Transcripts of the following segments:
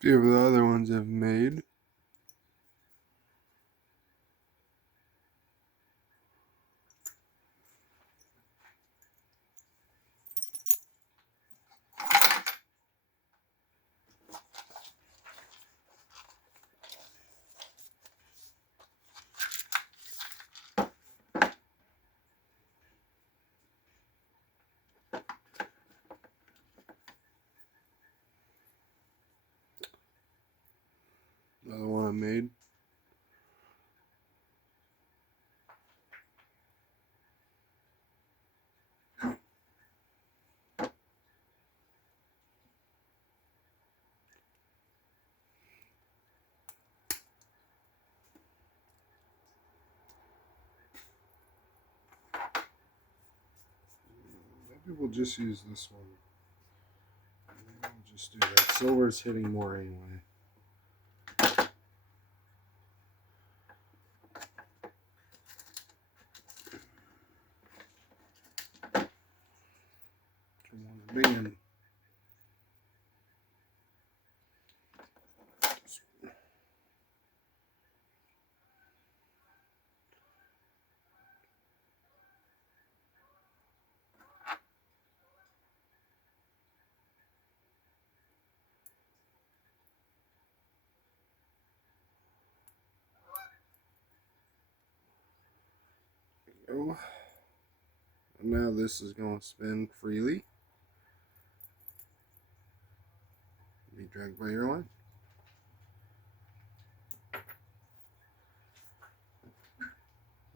few of the other ones I've made. Another one I made. Maybe we'll just use this one. Maybe we'll just do that. Silver's hitting more anyway. Come on, man. Go. And now this is going to spin freely. Be dragged by your line.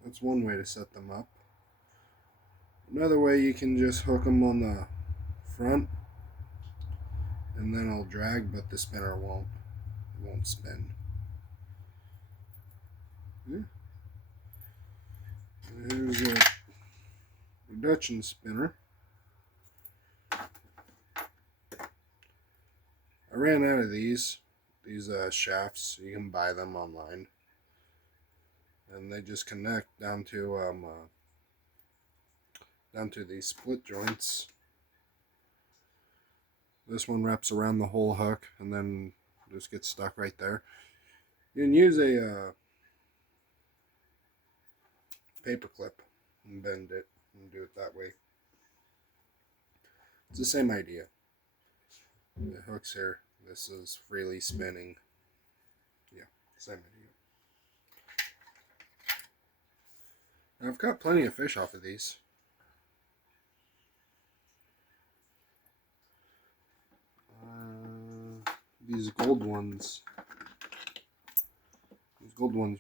That's one way to set them up. Another way, you can just hook them on the front and then it'll drag, but the spinner won't. It won't spin. Yeah. There's a reduction spinner. I ran out of these shafts. You can buy them online, and they just connect down to these split joints. This one wraps around the whole hook and then just gets stuck right there. You can use a paper clip and bend it and do it that way. It's the same idea. The hook's here. This is freely spinning. Yeah, same idea. I've got plenty of fish off of these. These gold ones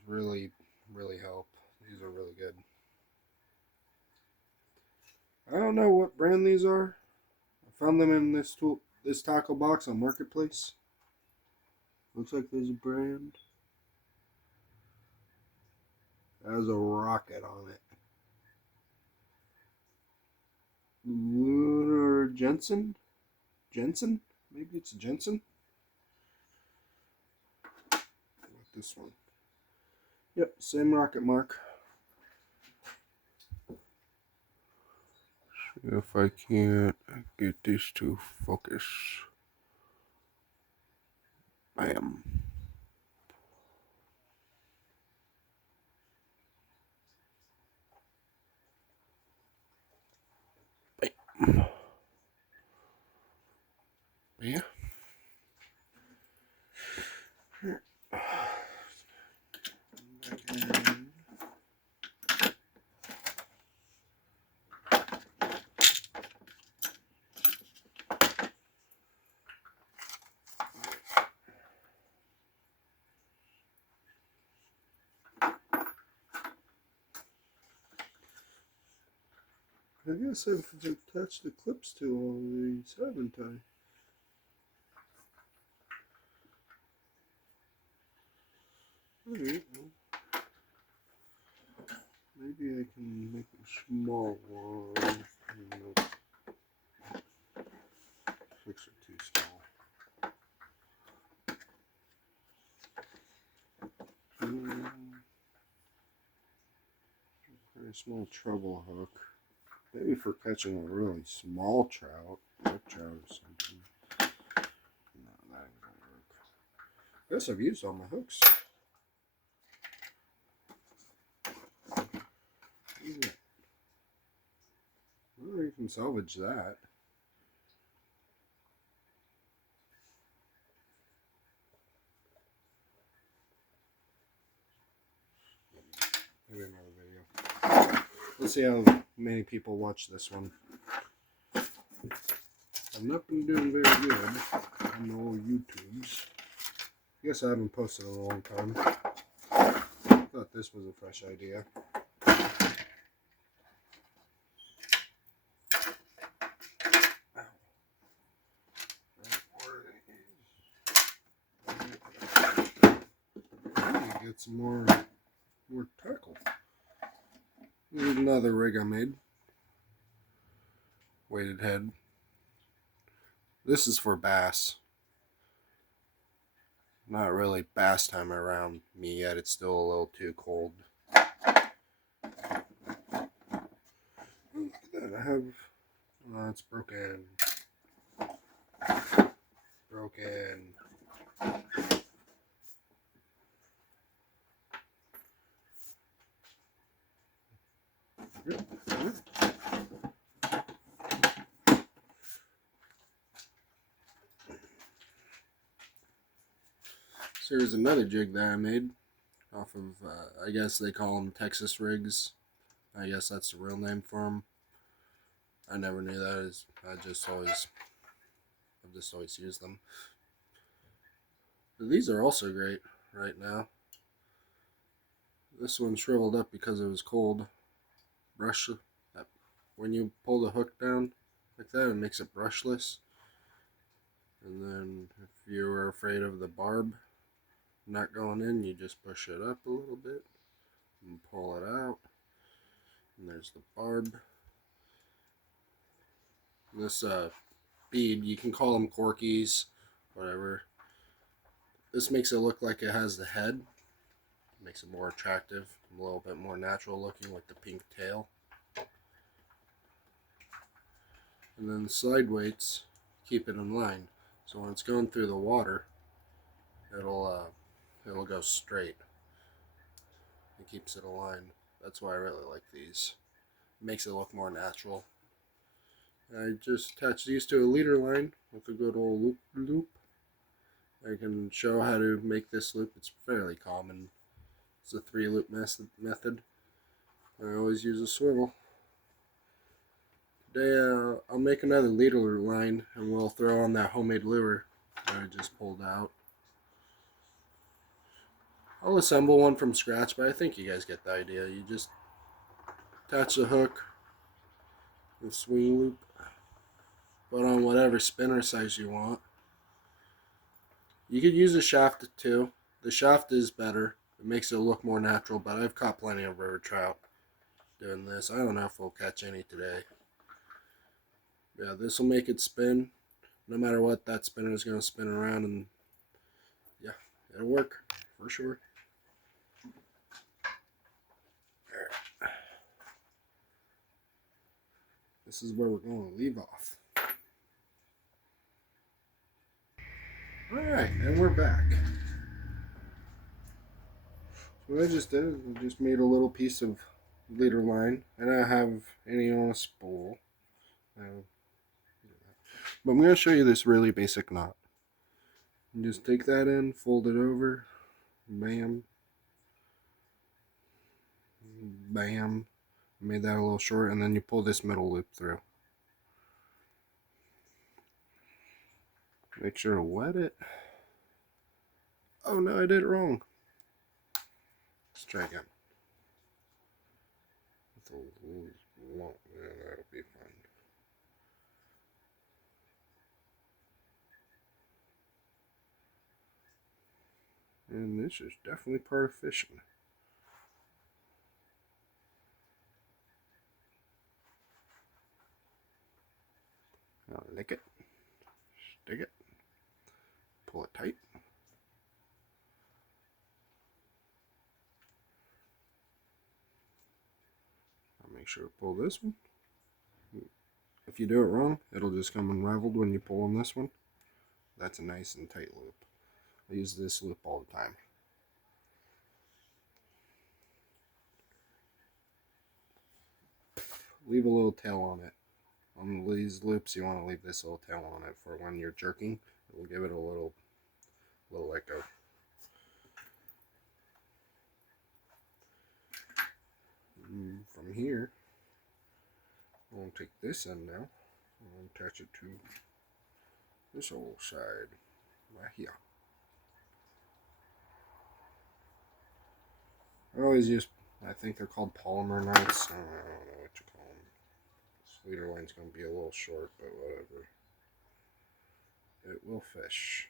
really help. These are really good. I don't know what brand these are. I found them in this tackle box on Marketplace. Looks like there's a brand. It has a rocket on it. Lunar Jensen? Maybe it's Jensen? What this one? Yep, same rocket mark. If I can't get this to focus. Bam. Bam. Yeah. I guess I've attached the clips to all these, haven't I? Alright, well, maybe I can make a small one. Six are too small. Very small treble hook. Maybe for catching a really small trout, brook trout or something. No, that ain't gonna work. Guess I've used all my hooks. Yeah. Well, you can salvage that. Maybe another video. Let's see how many people watch this one. I've not been doing very good on the old YouTubes. I guess I haven't posted in a long time. Thought this was a fresh idea. Get some more tackle. Here's another rig I made. Weighted head. This is for bass. Not really bass time around me yet. It's still a little too cold. Look at that. I have. It's broken. Broken. So here's another jig that I made off of, I guess they call them Texas rigs. I guess that's the real name for them. I never knew that. I've just always used them. But these are also great right now. This one shriveled up because it was cold. Brush, when you pull the hook down like that, it makes it brushless. And then if you were afraid of the barb not going in, you just push it up a little bit and pull it out. And there's the barb. This bead, you can call them corkies, whatever. This makes it look like it has the head. Makes it more attractive, a little bit more natural looking with the pink tail. And then the slide weights keep it in line. So when it's going through the water, it'll go straight. It keeps it aligned. That's why I really like these. It makes it look more natural. I just attach these to a leader line with a good old loop. I can show how to make this loop. It's fairly common. It's a 3-loop method. I always use a swivel. Today I'll make another leader line and we'll throw on that homemade lure that I just pulled out. I'll assemble one from scratch, but I think you guys get the idea. You just attach the hook, the swing loop, put on whatever spinner size you want. You could use a shaft too. The shaft is better. It makes it look more natural, but I've caught plenty of river trout doing this. I don't know if we'll catch any today. Yeah, this will make it spin. No matter what, that spinner is going to spin around, and yeah, it'll work for sure. This is where we're going to leave off. Alright, and we're back. So what I just did is I just made a little piece of leader line. I don't have any on a spool. But I'm going to show you this really basic knot. You just take that in, fold it over, bam, bam. Made that a little short, and then you pull this middle loop through. Make sure to wet it. Oh no, I did it wrong. Let's try again. Yeah, that'll be fine. And this is definitely part of fishing. I'll lick it, stick it, pull it tight. I'll make sure to pull this one. If you do it wrong, it'll just come unraveled when you pull on this one. That's a nice and tight loop. I use this loop all the time. Leave a little tail on it. On these loops, you want to leave this little tail on it for when you're jerking. It will give it a little echo. From here, I'm going to take this end now and attach it to this whole side right here. I always use, I think they're called polymer nuts. I don't know what you call them. This leader line's going to be a little short, but whatever. It will fish.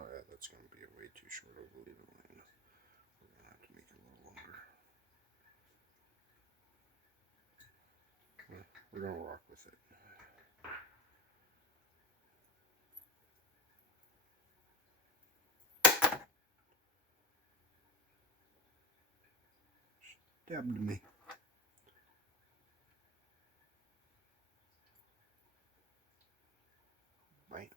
Oh yeah, that's going to be way too short of a leader line. We're going to have to make it a little longer. We're going to rock with it. Stabbed me. Bite.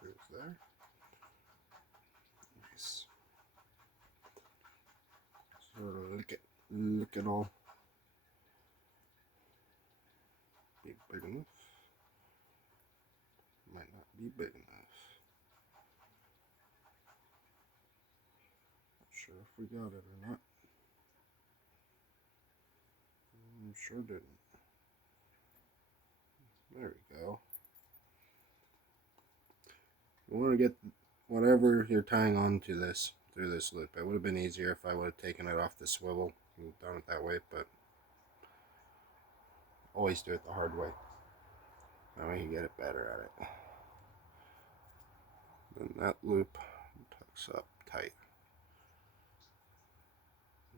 There's there. Nice. Sort of look at all. Be big enough. Might not be big enough. Not sure if we got it or not. Sure didn't. There we go. You want to get whatever you're tying onto this through this loop. It would have been easier if I would have taken it off the swivel and done it that way, but always do it the hard way. That way you get it better at it. Then that loop tucks up tight.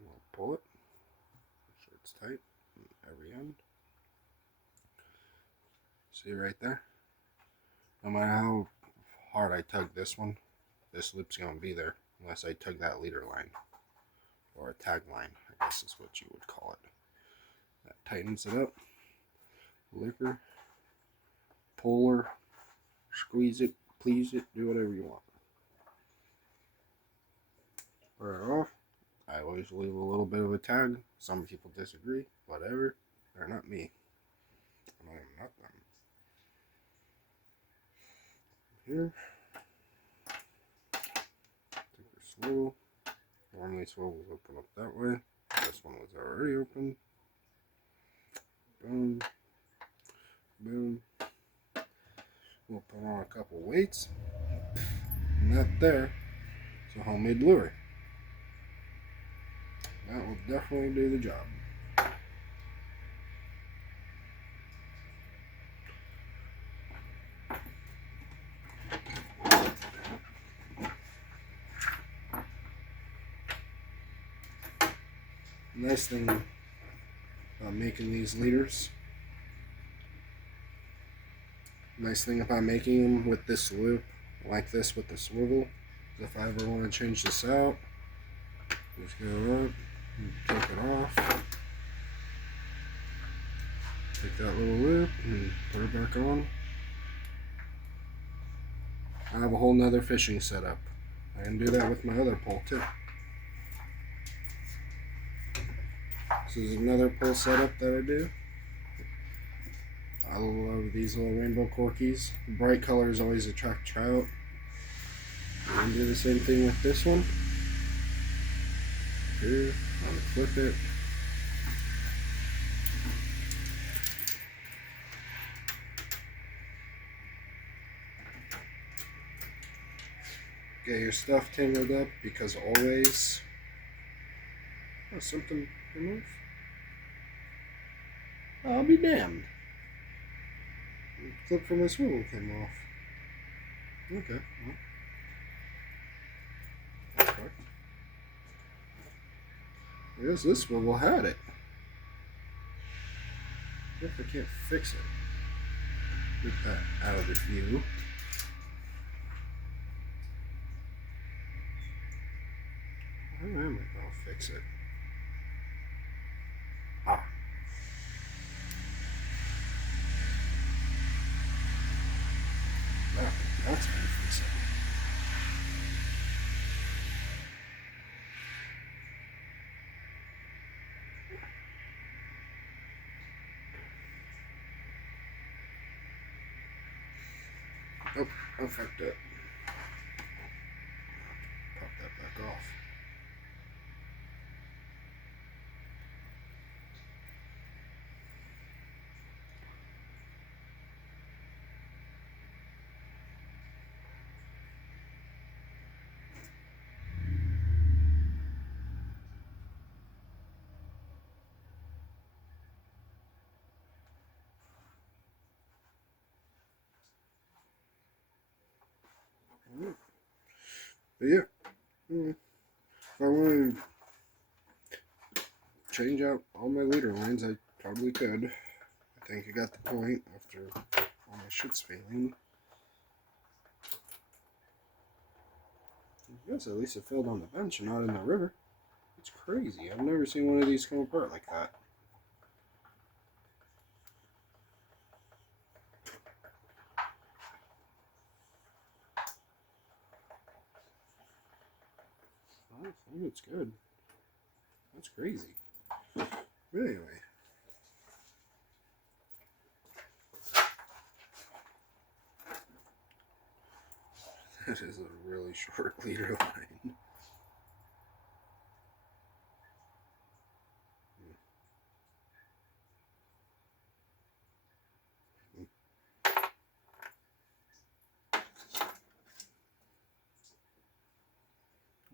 We'll pull it. Make sure it's tight on every end. See right there? No matter how hard I tug this one, this loop's going to be there unless I tug that leader line, or a tag line, I guess is what you would call it. That tightens it up. Liquor, puller, squeeze it, please it, do whatever you want. Put it off. I always leave a little bit of a tag. Some people disagree, whatever. They're not me. And I am not them. Here. Take your swivel. Normally swivels open up that way. This one was already open. Boom. Boom. We'll put on a couple weights. And that there is a homemade lure. That will definitely do the job. Nice thing about making these leaders. Nice thing about making them with this loop, like this with the swivel, if I ever want to change this out, just go up and take it off. Take that little loop and put it back on. I have a whole nother fishing setup. I can do that with my other pole too. This is another pole setup that I do. I love these little rainbow corkies. Bright colors always attract trout. You can do the same thing with this one. Here, unclip it. Get your stuff tangled up, because always... Oh, something removed? I'll be damned. The clip from my swivel came off. Okay, well. That's fine. I guess this swivel had it. If I can't fix it. Get that out of the view. How am I going to fix it? Ah. That's how you fix it. Oh, I fucked up. Pop that back off. But yeah, if I want to change out all my leader lines, I probably could. I think you got the point after all my shit's failing. Yes, at least it failed on the bench and not in the river. It's crazy. I've never seen one of these come apart like that. I think it's good. That's crazy. But anyway. That is a really short leader line.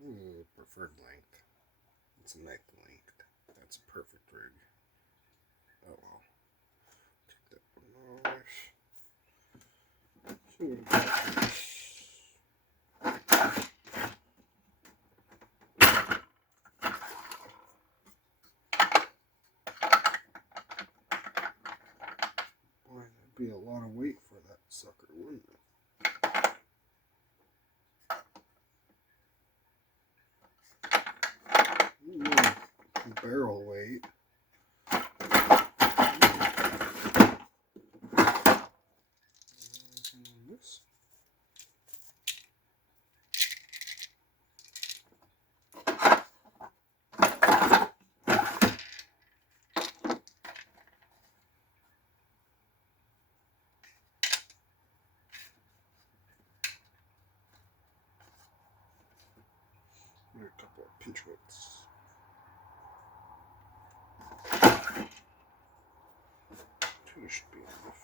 Ooh, preferred length. It's a ninth length. That's a perfect rig. Oh well. Take that one off. Boy, that'd be a lot of weight for that sucker, wouldn't it? Barrel weight. This. A couple of pinch weights. Two should be enough.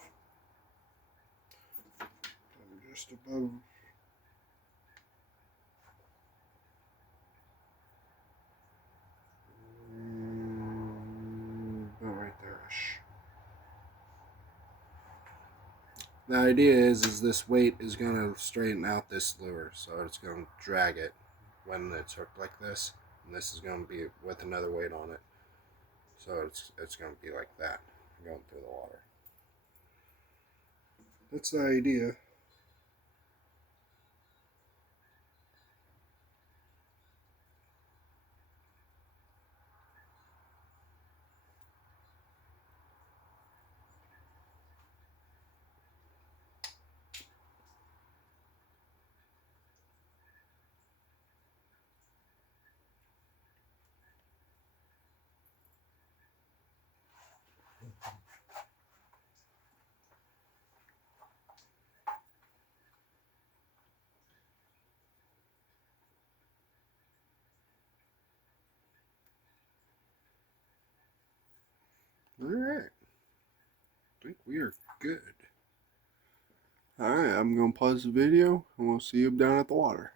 I'm just above. About right there-ish. The idea is this weight is going to straighten out this lure, so it's going to drag it when it's hooked like this, and this is going to be with another weight on it, so it's going to be like that going through the water. That's the idea. Alright. I think we are good. Alright, I'm going to pause the video and we'll see you down at the water.